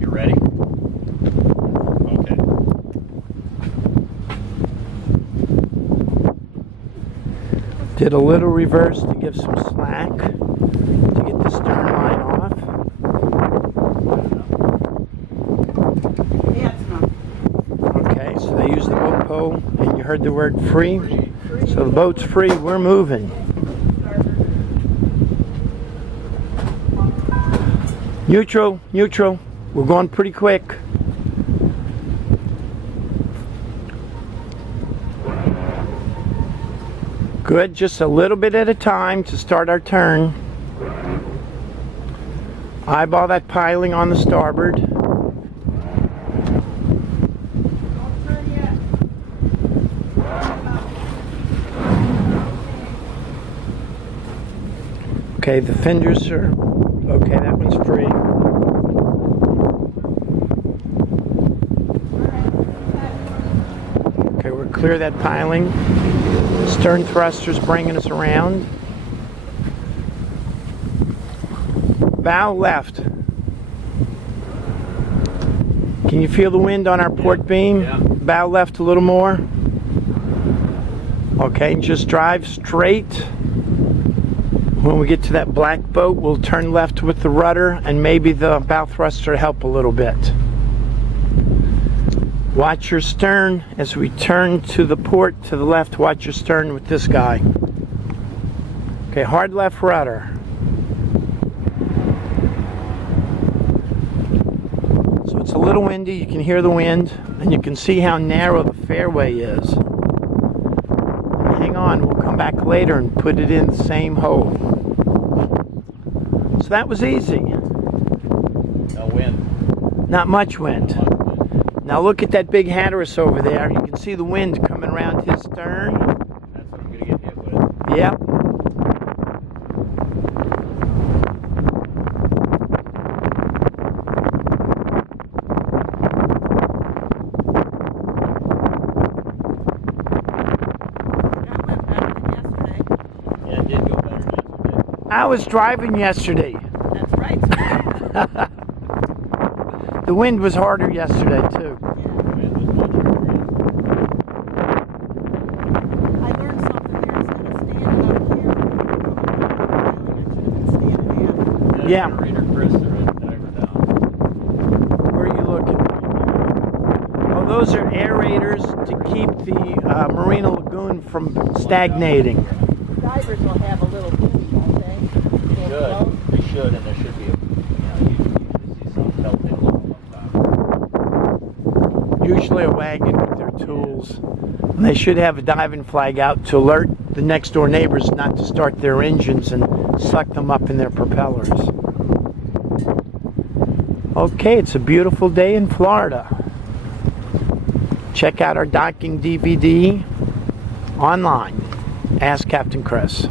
You ready? Okay. Did a little reverse to give some slack to get the stern line off. Okay, so they use the boat pole, and you heard the word free. So the boat's free, we're moving. Neutral, neutral. We're going pretty quick. Good, just a little bit at a time to start our turn. Eyeball that piling on the starboard. Okay, the fenders are okay, that one's free. Okay, we're clear of that piling. Stern thruster's bringing us around. Bow left. Can you feel the wind on our port beam? Yeah. Bow left a little more. Okay, just drive straight. When we get to that black boat, we'll turn left with the rudder, and maybe the bow thruster help a little bit. Watch your stern as we turn to the port to the left. Watch your stern with this guy. Okay, hard left rudder. So it's a little windy. You can hear the wind, and you can see how narrow the fairway is. Hang on, we'll come back later and put it in the same hole. So that was easy. No wind. Not much wind. Now look at that big Hatteras over there. You can see the wind coming around his stern. That's what I'm going to get hit with. Yep. Yeah, it did go better than yesterday. I was driving yesterday. That's right. The wind was harder yesterday too. The wind was much harder. I learned something there. Instead of standing up here, I should have been standing out. Yeah. Generator Chris, the red diver down. Where are you looking? Oh, those are aerators to keep the Marina Lagoon from stagnating. Divers will have a little buoy, won't they? They should, and there should be usually see some telltale on top. Usually a wagon with their tools. And they should have a diving flag out to alert the next door neighbors not to start their engines and suck them up in their propellers. Okay, it's a beautiful day in Florida. Check out our docking DVD online. Ask Captain Chris.